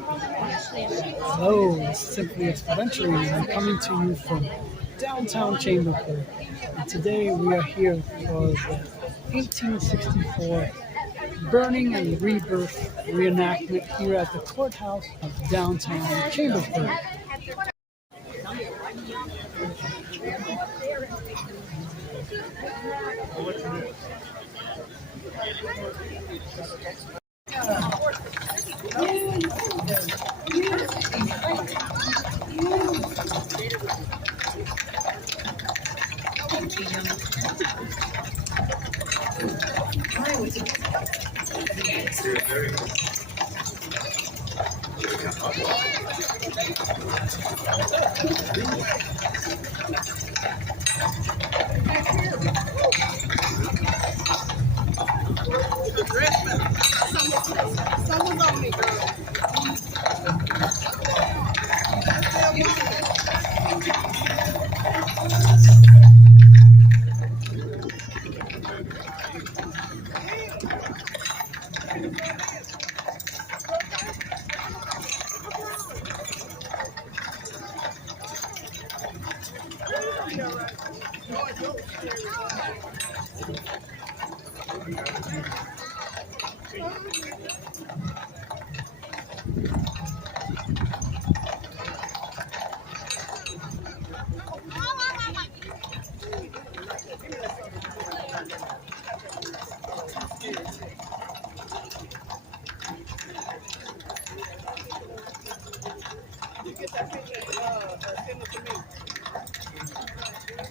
Hello, this is Simply Exponentially, and I'm coming to you from Downtown Chambersburg. And today we are here for the 1864 burning and rebirth reenactment here at the Courthouse of Downtown Chambersburg. Someone's on me, girl.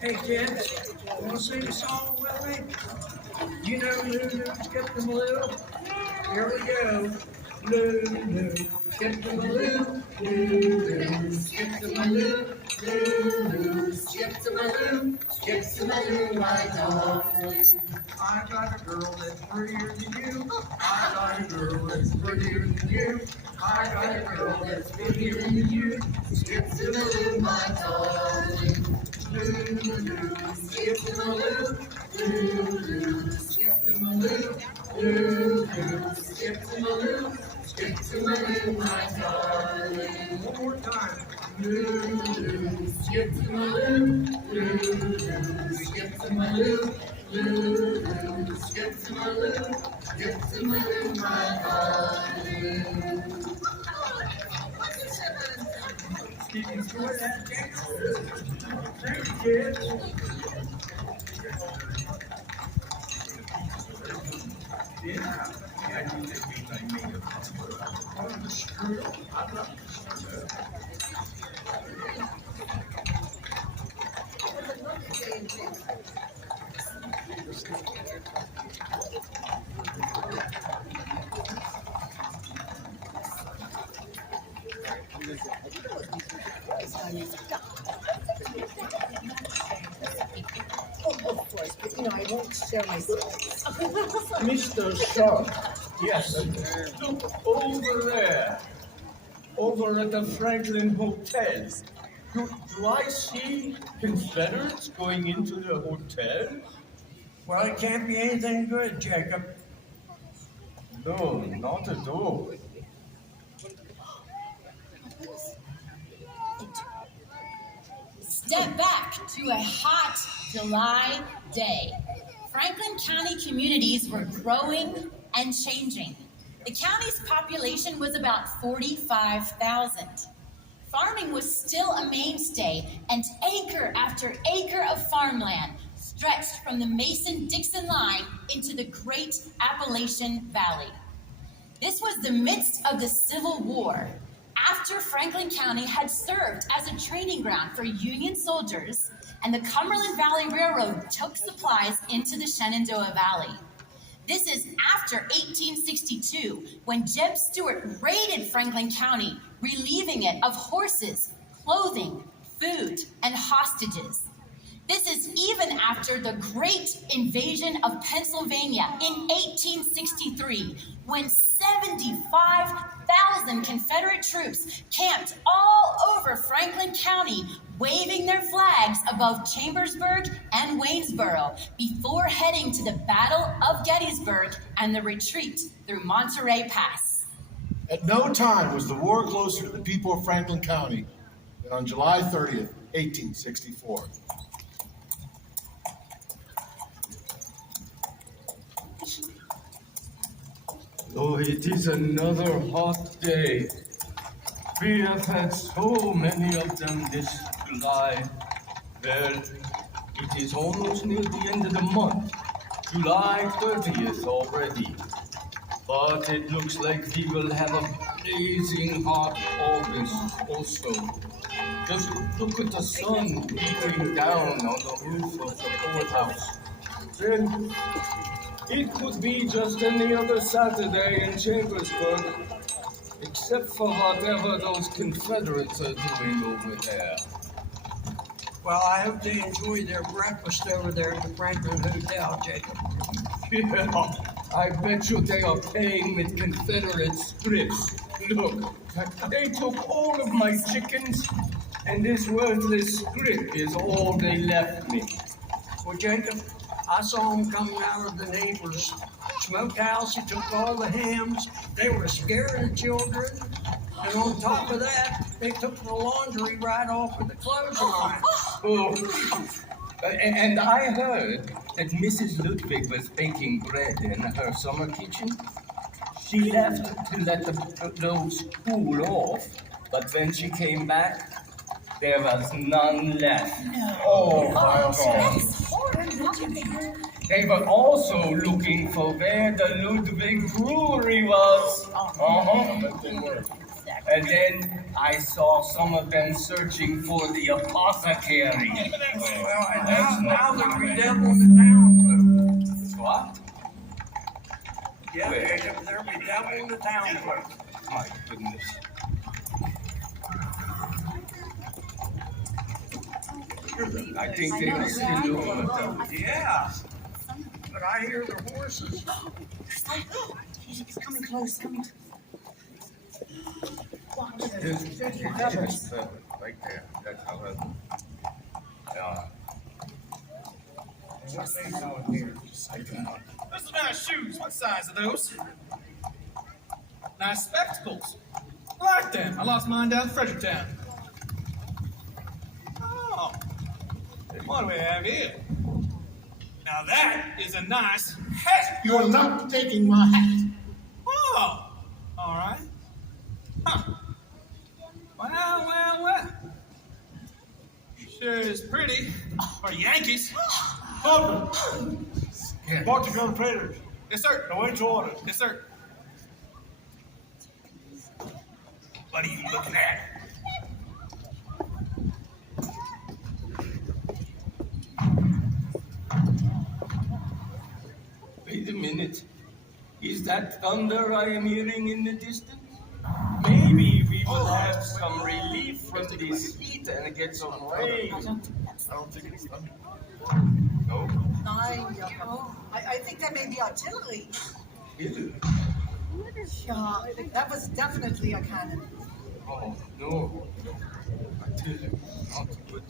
Hey kids, want to sing a song with me? You know Lulu, skip the Maloo? Here we go. Lulu, skip the Maloo. Lulu, skip the Maloo. Lulu, skip the Maloo. Skip the Maloo, my darling. I got a girl that's prettier than you. I got a girl that's prettier than you. I got a girl that's prettier than you. Skip the Maloo, my darling. Lulu, skip the Maloo. Lulu, skip the Maloo. Lulu, skip the Maloo. Skip the Maloo, my darling. One more time. Lulu, skip the Maloo. Lulu, skip the Maloo. Lulu, skip the Maloo. Skip the Maloo, my darling. Did you enjoy that, Jack? Thank you, kids. Yeah. Of course, but I won't share my stories. Mr. Sharp, yes, look over there, over at the Franklin Hotel. Do I see Confederates going into the hotel? Well, it can't be anything good, Jacob. No, not at all. Step back to a hot July day. Franklin County communities were growing and changing. The county's population was about 45,000. Farming was still a mainstay, and acre after acre of farmland stretched from the Mason-Dixon line into the Great Appalachian Valley. This was the midst of the Civil War, after Franklin County had served as a training ground for Union soldiers, and the Cumberland Valley Railroad took supplies into the Shenandoah Valley. This is after 1862, when Jeb Stuart raided Franklin County, relieving it of horses, clothing, food, and hostages. This is even after the Great Invasion of Pennsylvania in 1863, when 75,000 Confederate troops camped all over Franklin County, waving their flags above Chambersburg and Waynesboro before heading to the Battle of Gettysburg and the retreat through Monterey Pass. At no time was the war closer to the people of Franklin County than on July 30th, 1864. Oh, it is another hot day. We have had so many of them this July. Well, it is almost near the end of the month, July 30th already. But it looks like we will have a blazing hot August also. Just look at the sun beating down on the roof of the courthouse. Then it could be just any other Saturday in Chambersburg, except for whatever those Confederates are doing over there. Well, I hope they enjoy their breakfast over there at the Franklin Hotel, Jacob. Yeah, I bet you they are paying with Confederate scripts. Look, they took all of my chickens, and this worthless script is all they left me. Well, Jacob, I saw them coming out of the neighbor's smokehouse. He took all the hams. They were scaring the children. And on top of that, they took the laundry right off of the clothesline. Oh, and I heard that Mrs. Ludwig was baking bread in her summer kitchen. She left to let the those cool off, but when she came back, there was none left. Oh, my God. They were also looking for where the Ludwig brewery was. And then I saw some of them searching for the apothecary. Well, and now they're redoubling the town. What? Yeah, Jacob, they're redoubling the town. My goodness. I think they are still doing it. Yeah. But I hear the horses. He's coming close, coming. Right there. That's how it. Yeah. Those are nice shoes. What size are those? Nice spectacles. I like them. I lost mine down in Fredericktown. Oh. What do we have here? Now that is a nice hat. You're not taking my hat. Oh. All right. Huh. Well. Sure is pretty. For the Yankees. Corporal, report to Confederate. Yes, sir. Await orders. Yes, sir. What are you looking at? Wait a minute. Is that thunder I am hearing in the distance? Maybe we will have some relief from this heat and get some rain. I don't think it's thunder. No? I think that may be artillery. Really? Yeah, that was definitely a cannon. Oh, no. I tell you, not good.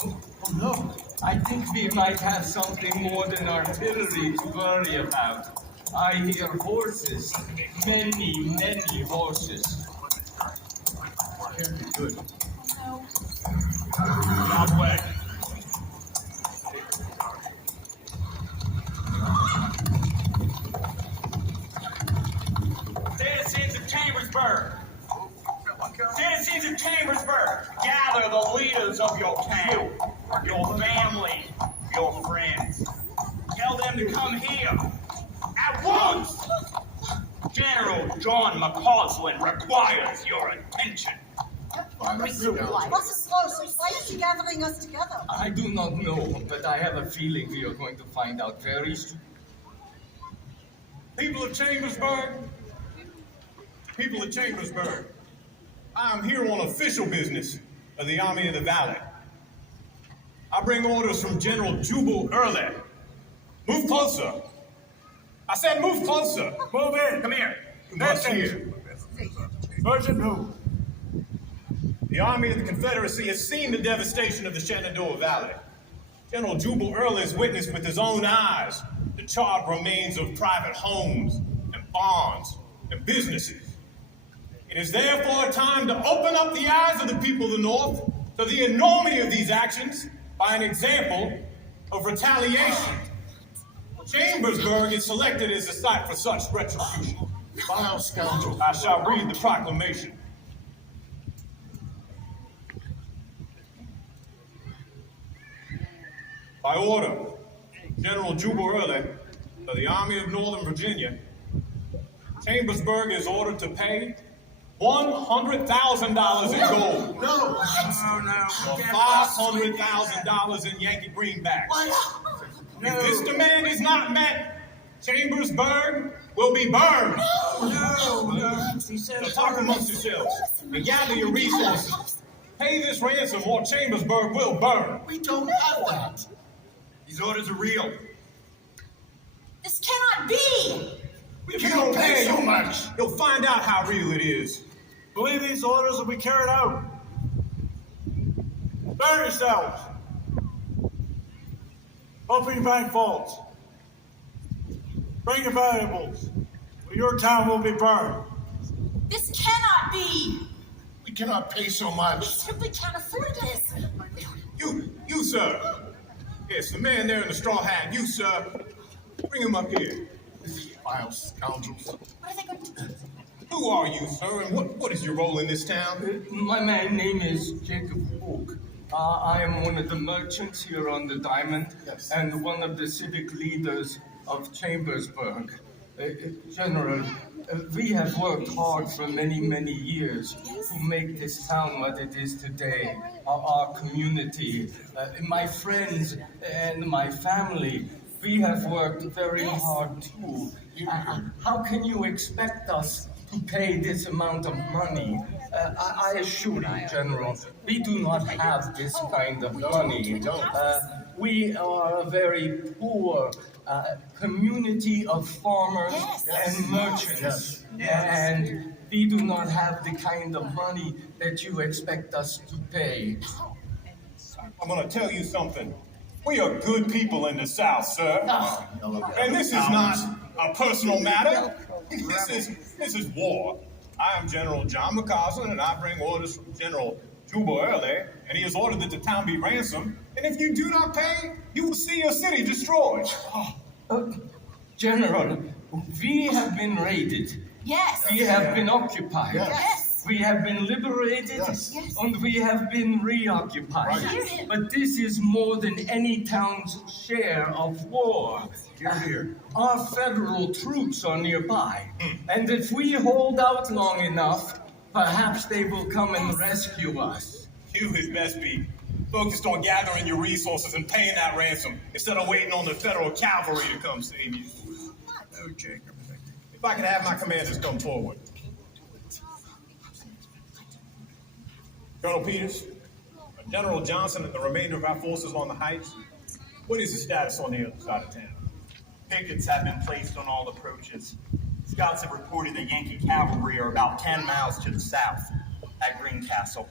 Oh, no. I think we might have something more than artillery to worry about. I hear horses. Many horses. Good. Wrong way. Citizens of Chambersburg. Citizens of Chambersburg, gather the leaders of your town, your family, your friends. Tell them to come here at once. General John McCausland requires your attention. What's this close? Why is he gathering us together? I do not know, but I have a feeling we are going to find out very soon. People of Chambersburg, I am here on official business of the Army of the Valley. I bring orders from General Jubal Early. Move closer. I said move closer. Move in. Come here. That's here. Sergeant who? The Army of the Confederacy has seen the devastation of the Shenandoah Valley. General Jubal Early has witnessed with his own eyes the charred remains of private homes and barns and businesses. It is therefore a time to open up the eyes of the people of the North to the enormity of these actions by an example of retaliation. Chambersburg is selected as the site for such retribution. Vile scoundrel. I shall read the proclamation. By order, General Jubal Early of the Army of Northern Virginia, Chambersburg is ordered to pay $100,000 in gold. No. Or $500,000 in Yankee greenbacks. If this demand is not met, Chambersburg will be burned. So talk amongst yourselves and gather your resources. Pay this ransom or Chambersburg will burn. We don't have that. These orders are real. This cannot be! If you don't pay so much, you'll find out how real it is. Believe these orders will be carried out. Burn yourselves. Open your bank vaults. Bring your valuables, or your town will be burned. This cannot be! We cannot pay so much. Simply can't afford this. You, sir. Yes, the man there in the straw hat. You, sir. Bring him up here. Vile scoundrels. What are they going to do? Who are you, sir, and what is your role in this town? My name is Jacob Hook. I am one of the merchants here on the Diamond, Yes. and one of the civic leaders of Chambersburg. General, we have worked hard for many, many years to make this town what it is today. Our community, my friends and my family, we have worked very hard too. How can you expect us to pay this amount of money? I assure you, General, we do not have this kind of money. We are a very poor community of farmers and merchants, and we do not have the kind of money that you expect us to pay. I'm going to tell you something. We are good people in the South, sir. And this is not a personal matter. This is war. I am General John McCausland, and I bring orders from General Jubal Early, and he has ordered that the town be ransomed. And if you do not pay, you will see your city destroyed. General, we have been raided. Yes. We have been occupied. Yes. We have been liberated, Yes. and we have been reoccupied. Right. But this is more than any town's share of war. Our federal troops are nearby, and if we hold out long enough, perhaps they will come and rescue us. You had best be focused on gathering your resources and paying that ransom instead of waiting on the federal cavalry to come save you. No, Jacob. If I could have my commanders come forward. Colonel Peters, General Johnson, and the remainder of our forces on the heights, what is the status on the other side of town? Pickets have been placed on all approaches. Scouts have reported that Yankee cavalry are about 10 miles to the south at Greencastle.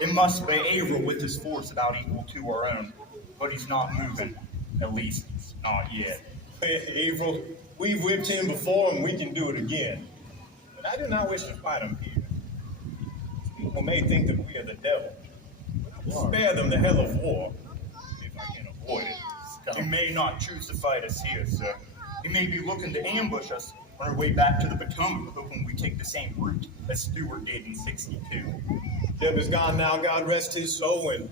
It must be Averill with his force about equal to our own, but he's not moving, at least not yet. Averill, we've whipped him before and we can do it again. But I do not wish to fight him here. People may think that we are the devil. Spare them the hell of war, if I can avoid it. He may not choose to fight us here, sir. He may be looking to ambush us on our way back to the Potomac, hoping we take the same route as Stewart did in '62. Jeb is gone now, God rest his soul, and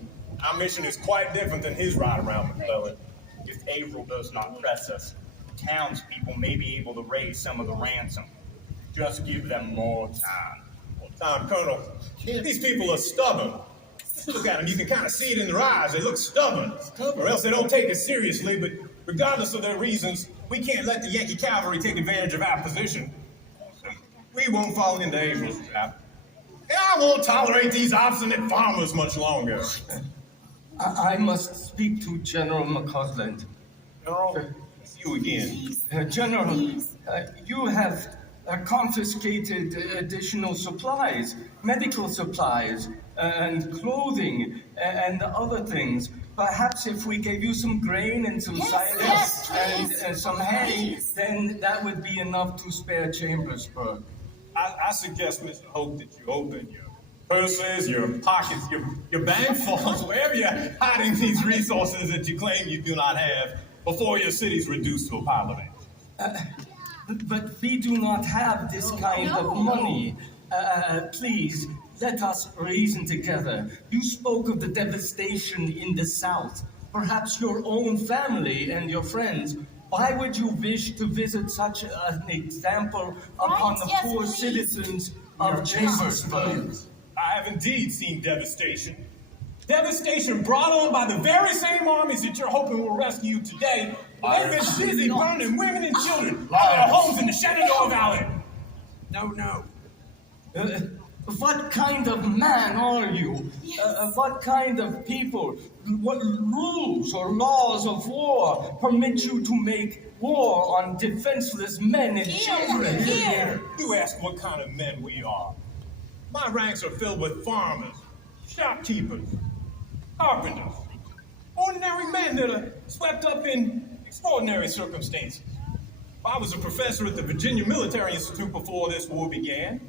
our mission is quite different than his ride around McClellan. If Averill does not press us, the townspeople may be able to raise some of the ransom. Just give them more time. Colonel, these people are stubborn. Look at them, you can kind of see it in their eyes. They look stubborn. Or else they don't take it seriously, but regardless of their reasons, we can't let the Yankee cavalry take advantage of our position. We won't fall into Averill's trap. And I won't tolerate these obstinate farmers much longer. I must speak to General McCausland. General, it's you again. General, you have confiscated additional supplies, medical supplies, and clothing, and other things. perhaps if we gave you some grain and some silage and some hay, then that would be enough to spare Chambersburg. I suggest, Mr. Hope, that you open your purses, your pockets, your bank vaults, wherever you're hiding these resources that you claim you do not have, before your city's reduced to a pile of ash. But we do not have this kind of money. Please, let us reason together. You spoke of the devastation in the South. Perhaps your own family and your friends. Why would you wish to visit such an example upon the poor citizens of Chambersburg? I have indeed seen devastation. Devastation brought on by the very same armies that you're hoping will rescue you today. They've been busy burning women and children out of their homes in the Shenandoah Valley. No. What kind of man are you? What kind of people? What rules or laws of war permit you to make war on defenseless men and children? You ask what kind of men we are. My ranks are filled with farmers, shopkeepers, carpenters, ordinary men that are swept up in extraordinary circumstances. I was a professor at the Virginia Military Institute before this war began,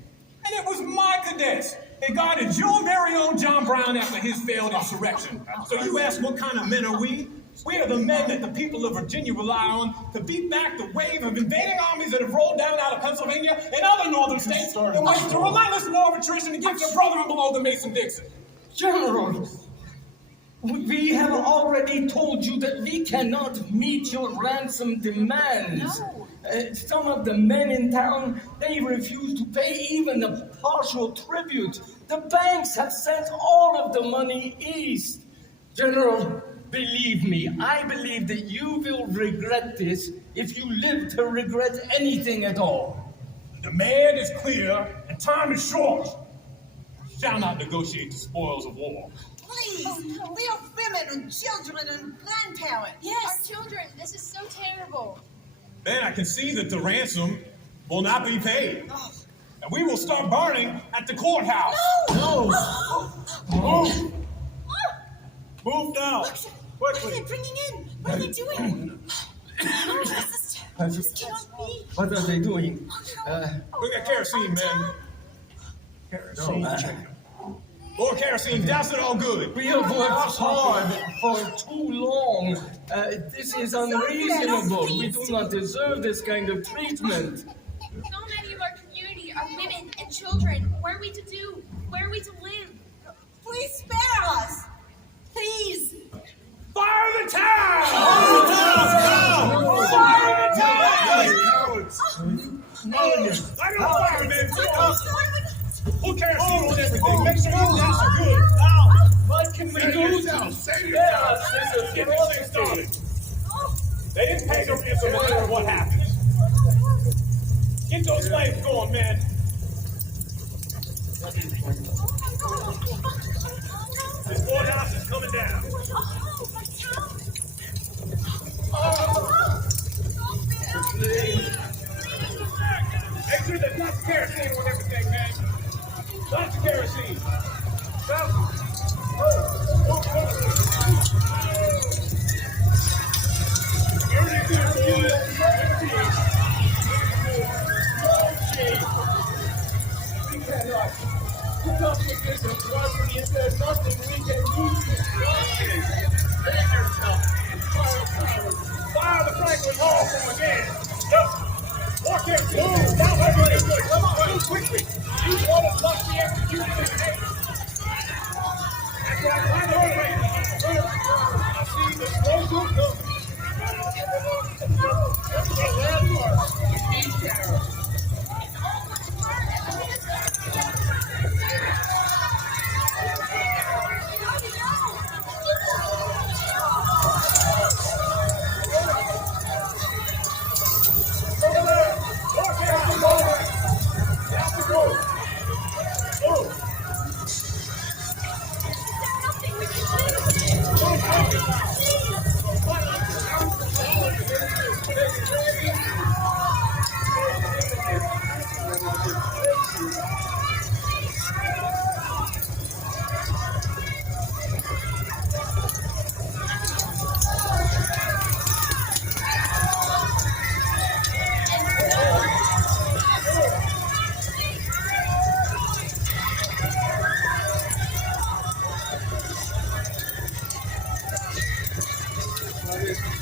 and it was my cadets that guarded your very own John Brown after his failed insurrection. So you ask what kind of men are we? We are the men that the people of Virginia rely on to beat back the wave of invading armies that have rolled down out of Pennsylvania and other northern states and waged a relentless war of attrition against your brother and below the Mason-Dixon. General, we have already told you that we cannot meet your ransom demands. No. Some of the men in town, they refuse to pay even a partial tribute. The banks have sent all of the money east. General, believe me, I believe that you will regret this if you live to regret anything at all. The demand is clear and time is short. We shall not negotiate the spoils of war. Please, we are women and children and grandparents. Yes, our children. This is so terrible. Then I can see that the ransom will not be paid. And we will start burning at the courthouse. No! Move! Move now! What are they bringing in? What are they doing? What are they doing? We got kerosene, men. Kerosene. More kerosene, douse it all good. We have worked hard for too long. This is unreasonable. We do not deserve this kind of treatment. So many of our community are women and children. What are we to do? Where are we to live? Please spare us. Please. Fire the town! Fire the town! I know firemen! Put kerosene on everything. Make sure your douse are good. What can we do? Get this thing started. They didn't pay the ransom no matter what happens. Get those flames going, man. This courthouse is coming down. Make sure there's lots of kerosene on everything, man. Lots of kerosene. Fire the Franklin Hall from again. Yep. Walk here. Move. Down everybody. Come on. Move quickly. Use orders must be executed in haste. That's right. Find the way. I see this slow group coming. That's the last part. Be careful.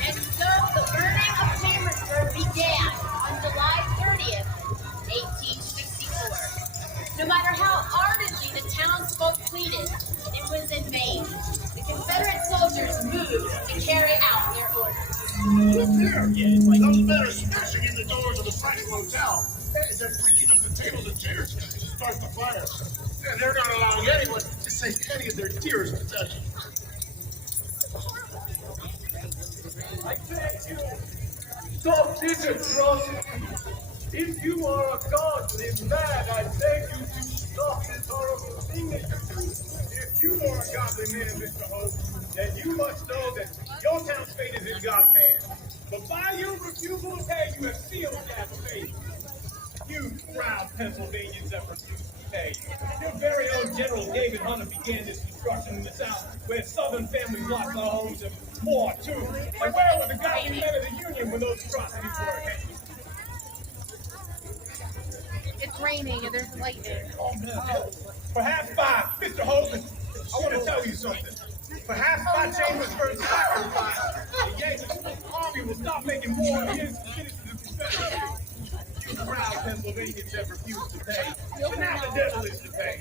And so the burning of Chambersburg began on July 30th, 1864. No matter how ardently the townsfolk pleaded, it was in vain. The Confederate soldiers moved to carry out their orders. Look there! Those men are smashing in the doors of the Franklin Hotel. They're breaking up the tables and chairs to start the fire. And they're not allowing anyone to say any of their dearest possessions. I beg you, stop this atrocity. If you are a godly man, I beg you to stop this horrible thing that you do. If you are a godly man, Mr. Hope, then you must know that your town's fate is in God's hands. But by your refusal to pay, you have sealed that fate. You proud Pennsylvanians that refuse to pay. Your very own General David Hunter began this destruction in the South, where Southern families lost their homes and more too. And where were the godly men of the Union when those atrocities were ahead? It's raining and there's lightning. Oh, no. Perhaps by Mr. Hogan, I want to tell you something. Perhaps by Chambersburg's sacrifice, the Yankee army will stop making war against the citizens of Confederate. You proud Pennsylvanians have refused to pay, but now the devil is to pay.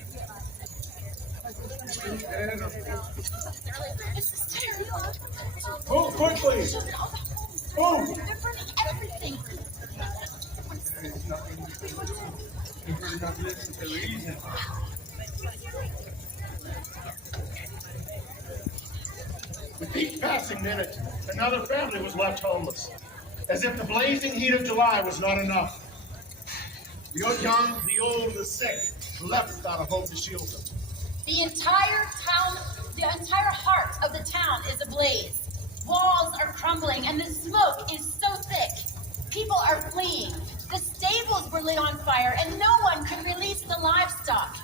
This is terrible. Move quickly! Move! They're burning everything. With each passing minute, another family was left homeless, as if the blazing heat of July was not enough. The young, the old, the sick left without a hope to shield them. The entire heart of the town is ablaze. Walls are crumbling and the smoke is so thick. People are fleeing. The stables were lit on fire and no one could release the livestock.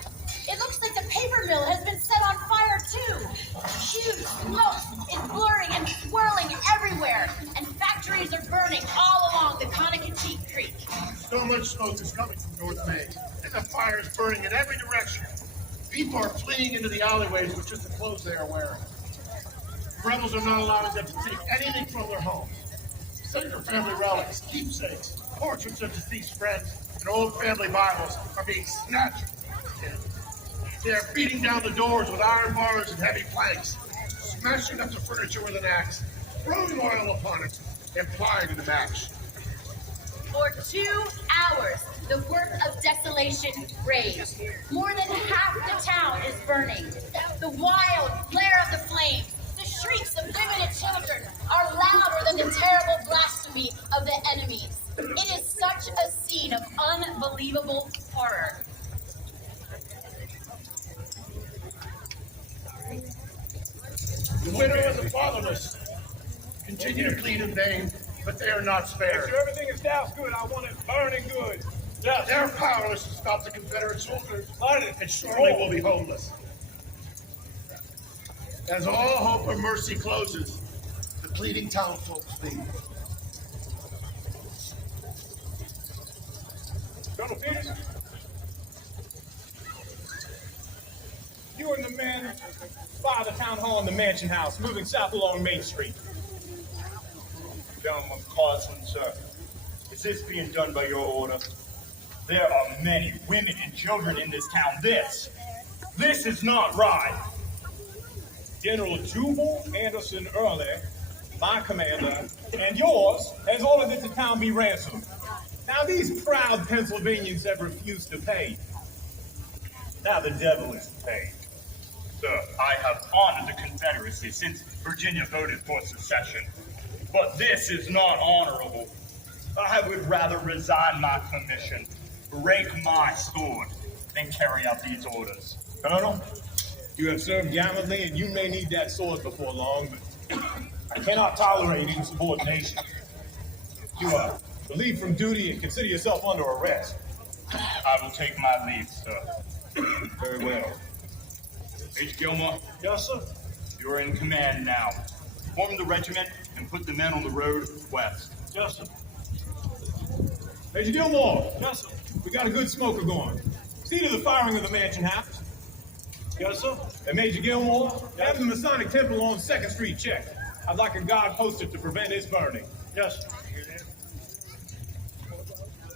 It looks like the paper mill has been set on fire too. Huge smoke is blurring and swirling everywhere, and factories are burning all along the Conococheague Creek. So much smoke is coming from North Main, and the fire is burning in every direction. People are fleeing into the alleyways with just the clothes they are wearing. The rebels are not allowing them to take anything from their homes. Sacred family relics, keepsakes, portraits of deceased friends, and old family Bibles are being snatched. They are beating down the doors with iron bars and heavy planks, smashing up the furniture with an axe, throwing oil upon it, and plying it a match. For 2 hours, the work of desolation raged. More than half the town is burning. The wild glare of the flames, the shrieks of women and children are louder than the terrible blasphemy of the enemies. It is such a scene of unbelievable horror. The widow and the fatherless continue to plead in vain, but they are not spared. Make sure everything is doused good. I want it burning good. Yes. They're powerless to stop the Confederate soldiers, and surely will be homeless. As all hope of mercy closes, the pleading townsfolk flee. Colonel Peters, you and the men by the town hall and the mansion house, moving south along Main Street. General McCausland, sir, is this being done by your order? There are many women and children in this town. This is not right. General Jubal Anderson Early, my commander, and yours, has ordered that the town be ransomed. Now, these proud Pennsylvanians have refused to pay. Now the devil is to pay. Sir, I have honored the Confederacy since Virginia voted for secession. But this is not honorable. I would rather resign my commission, break my sword, than carry out these orders. Colonel, you have served gallantly, and you may need that sword before long, but I cannot tolerate insubordination. You are relieved from duty and consider yourself under arrest. I will take my leave, sir. Very well. H. Gilmore, Yes, sir. you are in command now. Form the regiment and put the men on the road west. Yes, sir. Major Gilmore. Yes, sir. We got a good smoker going. See to the firing of the mansion house. Yes, sir. And Major Gilmore, have the Masonic Temple on 2nd Street checked. I'd like a guard posted to prevent its burning. Yes.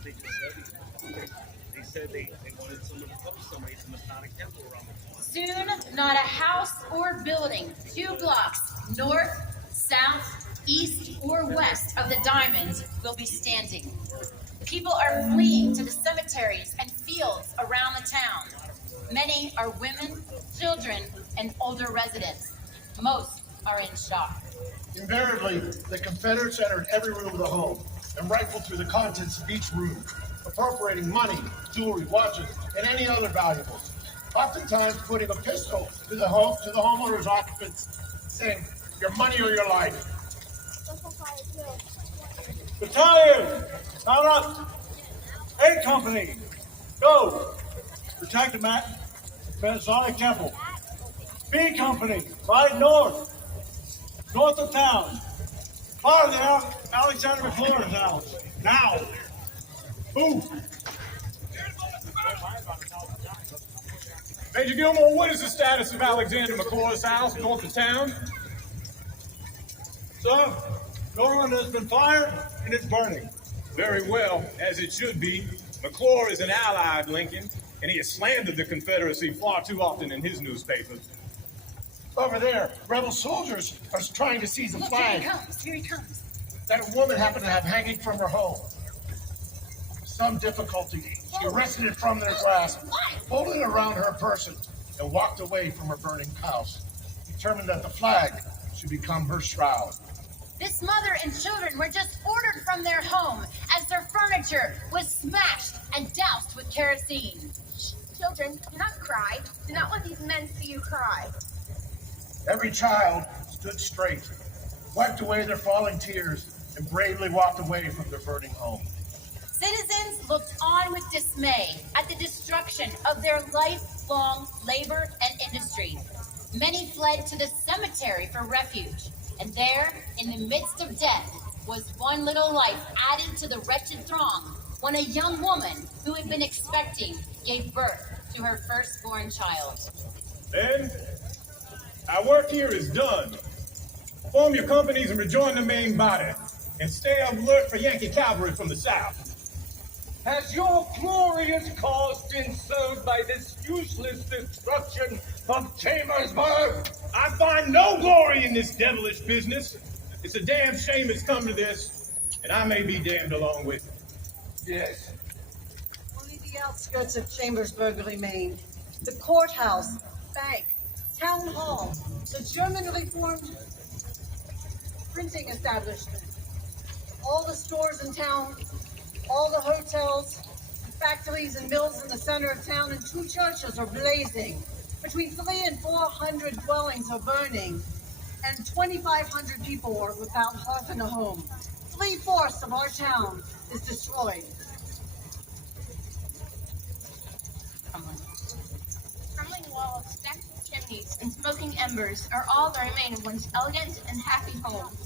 They said they wanted someone to post somebody to the Masonic Temple around the corner. Soon, not a house or building 2 blocks north, south, east, or west of the diamonds will be standing. People are fleeing to the cemeteries and fields around the town. Many are women, children, and older residents. Most are in shock. Invariably, the Confederates entered every room of the home and rifled through the contents of each room, appropriating money, jewelry, watches, and any other valuables. Oftentimes putting a pistol to the homeowner's occupants, saying, "Your money or your life." Battalion, mount up. A company, go. Protect the Masonic Temple. B company, ride north of town. Fire the Alexander McCausland's house. Now. Move. Major Gilmore, what is the status of Alexander McCaw's house north of town? Sir, Norman has been fired and it's burning. Very well, as it should be. McClure is an ally of Lincoln, and he has slandered the Confederacy far too often in his newspapers. Over there, rebel soldiers are trying to seize a Look, flag here he comes. that a woman happened to have hanging from her home. Some difficulty, she wrested it from their grasp, folded it around her person, and walked away from her burning house, determined that the flag should become her shroud. This mother and children were just ordered from their home as their furniture was smashed and doused with kerosene. Children, do not cry. Do not let these men see you cry. Every child stood straight, wiped away their falling tears, and bravely walked away from their burning home. Citizens looked on with dismay at the destruction of their lifelong labor and industry. Many fled to the cemetery for refuge, and there, in the midst of death, was one little life added to the wretched throng when a young woman who had been expecting gave birth to her firstborn child. Then, our work here is done. Form your companies and rejoin the main body, and stay alert for Yankee cavalry from the south. Has your glorious cause been served by this useless destruction of Chambersburg? I find no glory in this devilish business. It's a damn shame it's come to this, and I may be damned along with it. Yes. Only the outskirts of Chambersburg remain. The courthouse, bank, town hall, the Germanly formed printing establishment, all the stores in town, all the hotels, factories and mills in the center of town, and 2 churches are blazing. Between 300 and 400 dwellings are burning, and 2,500 people are without hearth and a home. 3/4 of our town is destroyed. Crumbling walls, stacked chimneys, and smoking embers are all that remain of once elegant and happy homes.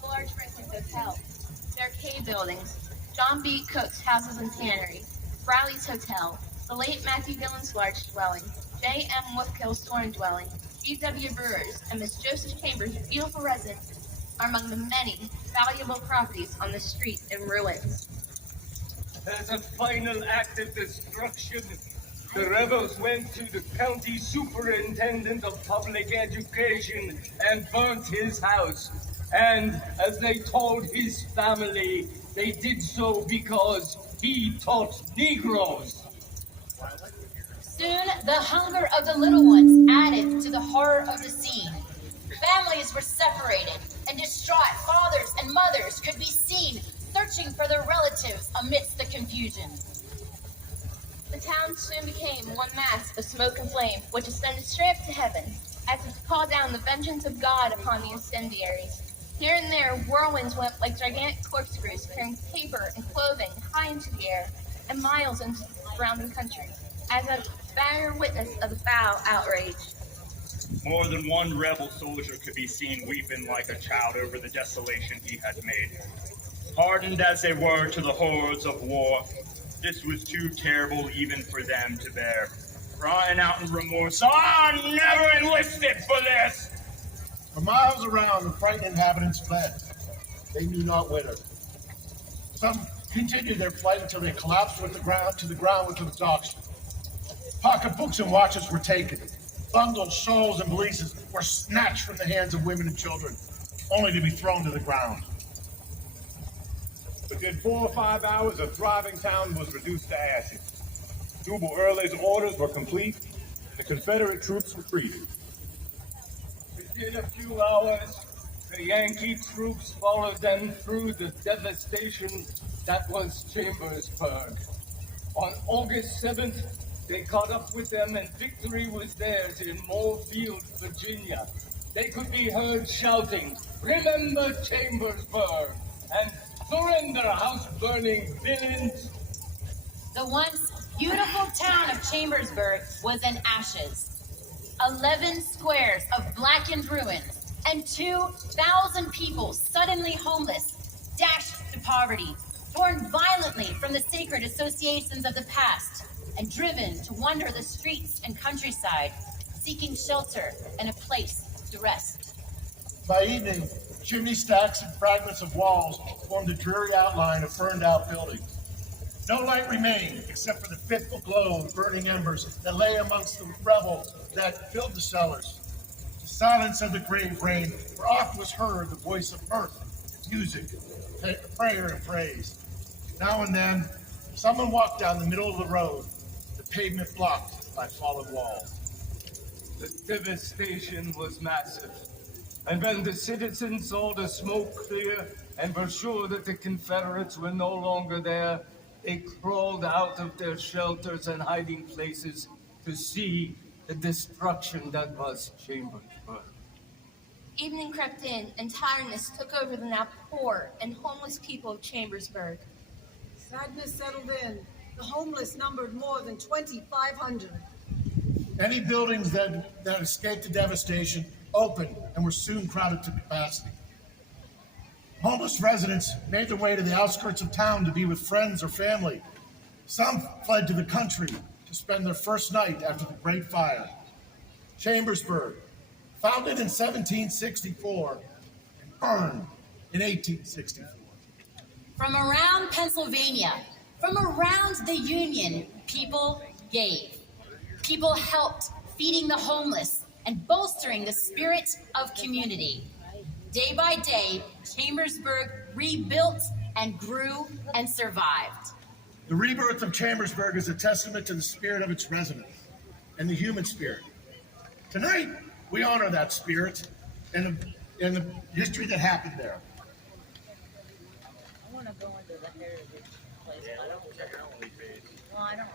The large Franklin Hotel, the arcade buildings, John B. Cook's houses and tannery, Riley's Hotel, the late Matthew Dillon's large dwelling, J. M. Wolfkill's torn dwelling, G.W. Brewer's, and Miss Joseph Chambers' beautiful residence are among the many valuable properties on the street in ruins. As a final act of destruction, the rebels went to the county superintendent of public education and burnt his house. And as they told his family, they did so because he taught Negroes. Soon, the hunger of the little ones added to the horror of the scene. Families were separated, and distraught fathers and mothers could be seen searching for their relatives amidst the confusion. The town soon became one mass of smoke and flame, which ascended straight up to heaven, as if to call down the vengeance of God upon the incendiaries. Here and there, whirlwinds went like gigantic corkscrews, carrying paper and clothing high into the air, and miles into the surrounding country, as a bearer witness of the foul outrage. More than one rebel soldier could be seen weeping like a child over the desolation he had made. Hardened as they were to the horrors of war, this was too terrible even for them to bear. Crying out in remorse, "I never enlisted for this!" For miles around, the frightened inhabitants fled. They knew not whither. Some continued their flight until they collapsed to the ground with exhaustion. Pocketbooks and watches were taken. Bundles, shawls, and valises were snatched from the hands of women and children, only to be thrown to the ground. Within 4 or 5 hours, a thriving town was reduced to ashes. Jubal Early's orders were complete, and the Confederate troops retreated. Within a few hours, the Yankee troops followed them through the devastation that was Chambersburg. On August 7th, they caught up with them and victory was theirs in Moorefield, Virginia. They could be heard shouting, "Remember Chambersburg!" and "Surrender, house-burning villains!" The once beautiful town of Chambersburg was in ashes. 11 squares of blackened ruins and 2,000 people suddenly homeless, dashed to poverty, torn violently from the sacred associations of the past, and driven to wander the streets and countryside, seeking shelter and a place to rest. By evening, chimney stacks and fragments of walls formed the dreary outline of burned-out buildings. No light remained except for the fitful glow of burning embers that lay amongst the rubble that filled the cellars. The silence of the grave reigned, where oft was heard the voice of mirth, music, prayer, and praise. Now and then, someone walked down the middle of the road, the pavement blocked by fallen walls. The devastation was massive, and when the citizens saw the smoke clear and were sure that the Confederates were no longer there, they crawled out of their shelters and hiding places to see the destruction that was Chambersburg. Evening crept in, and tiredness took over the now poor and homeless people of Chambersburg. Sadness settled in. The homeless numbered more than 2,500. Any buildings that escaped the devastation opened and were soon crowded to capacity. Homeless residents made their way to the outskirts of town to be with friends or family. Some fled to the country to spend their first night after the Great Fire. Chambersburg, founded in 1764 and burned in 1864. From around Pennsylvania, from around the Union, people gave. People helped, feeding the homeless and bolstering the spirit of community. Day by day, Chambersburg rebuilt and grew and survived. The rebirth of Chambersburg is a testament to the spirit of its residents and the human spirit. Tonight, we honor that spirit and the history that happened there. I want to go into the heritage place. Yeah, I don't check your only page. Well, I don't.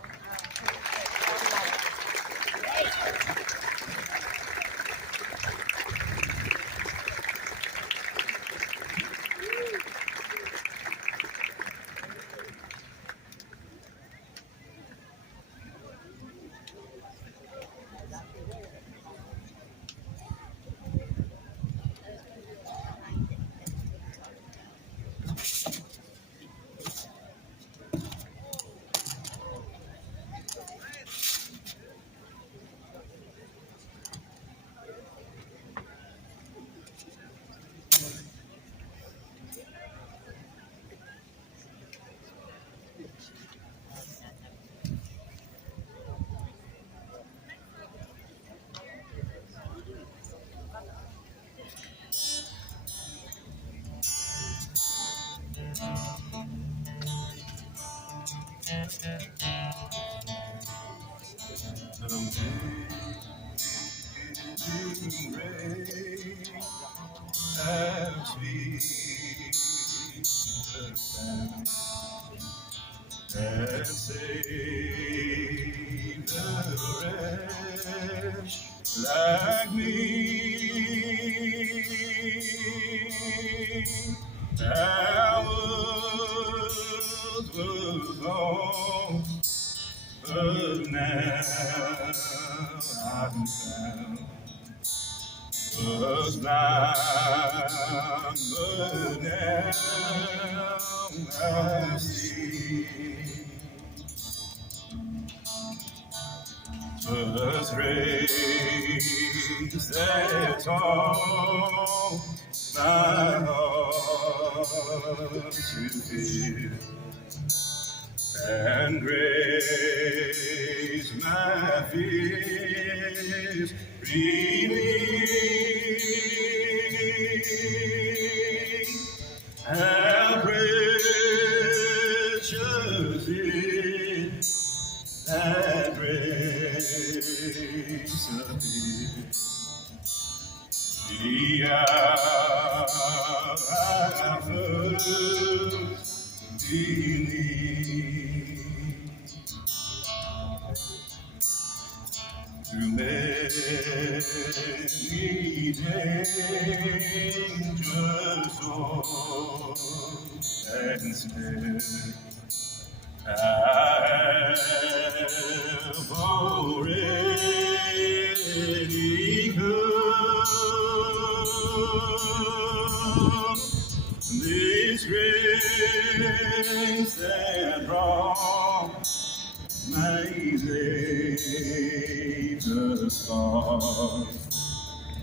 Like me, ours was lost, but now I'm found. Was blind, but now I see. just raise that all my heart to feel, and raise my fears, relieve. How precious is that grace appears. The hour I first believed. Through many dangers and snare, I have already come. This grace that brought my Savior's far,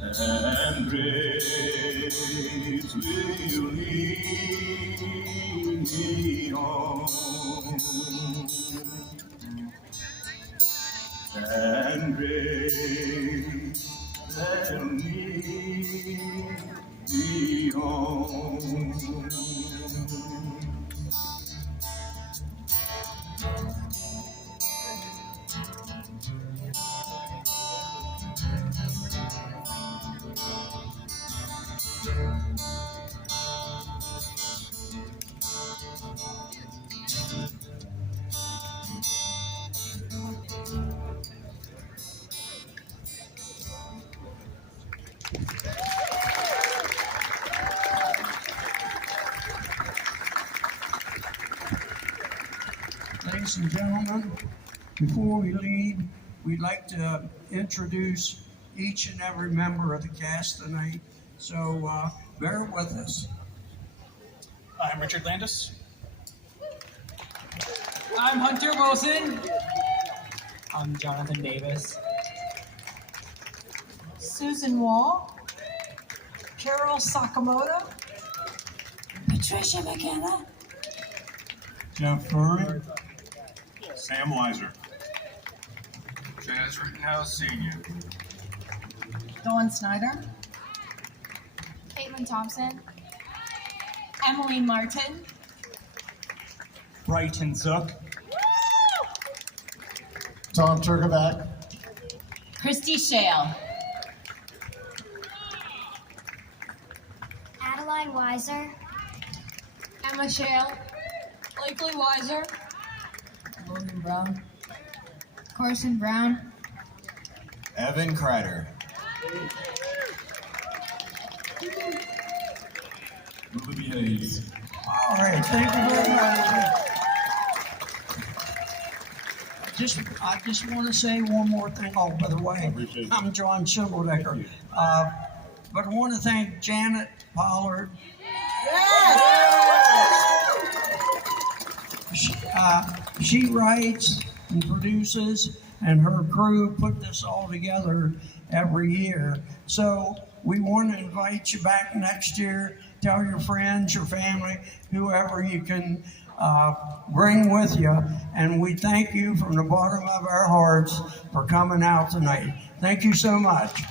and grace will lead me on, and grace will lead me on. Ladies and gentlemen, before we leave, we'd like to introduce each and every member of the cast tonight, so bear with us. I'm Richard Landis. I'm Hunter Wilson. I'm Jonathan Davis. Susan Wall, Carol Sakamoto, Patricia McKenna. Jeff Furry. Sam Weiser. Chaz Rittenhouse Sr. Dawn Snyder, Caitlin Thompson, Emily Martin. Brighton Zook. Tom Turkovac, Christy Shale. Adeline Weiser, Emma Shale. Blakely Weiser. Logan Brown. Carson Brown, Evan Kreider. Ruby Hayes. All right, thank you very much. I just want to say one more thing. Oh, by the way, I'm John Schimmeldecker. But I want to thank Janet Pollard. She writes and produces, and her crew put this all together every year. So we want to invite you back next year. Tell your friends, your family, whoever you can bring with you. And we thank you from the bottom of our hearts for coming out tonight. Thank you so much.